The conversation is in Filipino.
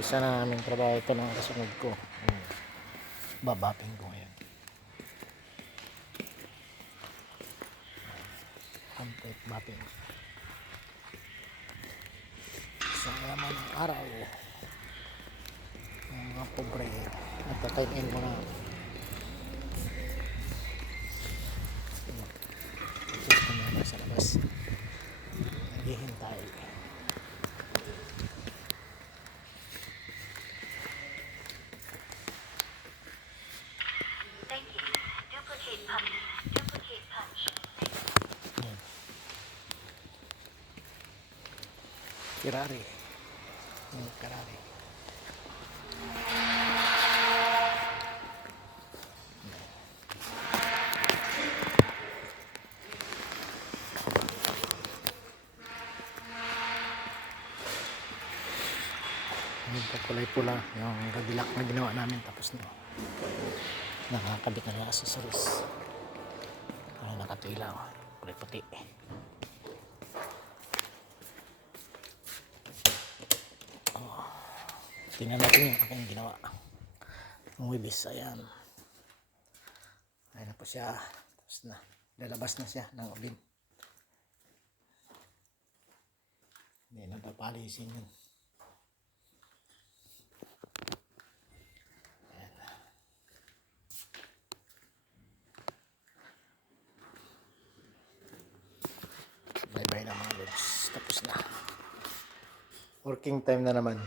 Isa na naming trabaho ito ng kasunod ko. Babaping ko ngayon. Complete mapping. Isang yaman ng araw. Mga pobre. Nagkakain mga customer sa labas. Naghihintay. Thank you. Duplicate punch. Duplicate punch. Kirari. Kirari. Yung kulay pula, yung Cadillac na ginawa namin, tapos na nakakabit na ng accessories. Ay, nakatila, kulay puti. Tingnan natin yung aking ginawa. Ang wibis, ayan. Ayan na po siya. Tapos na, lalabas na siya ng ulin. Hindi na papalisin yun. Ayan. Bye-bye na mga lods. Tapos na. Working time na naman.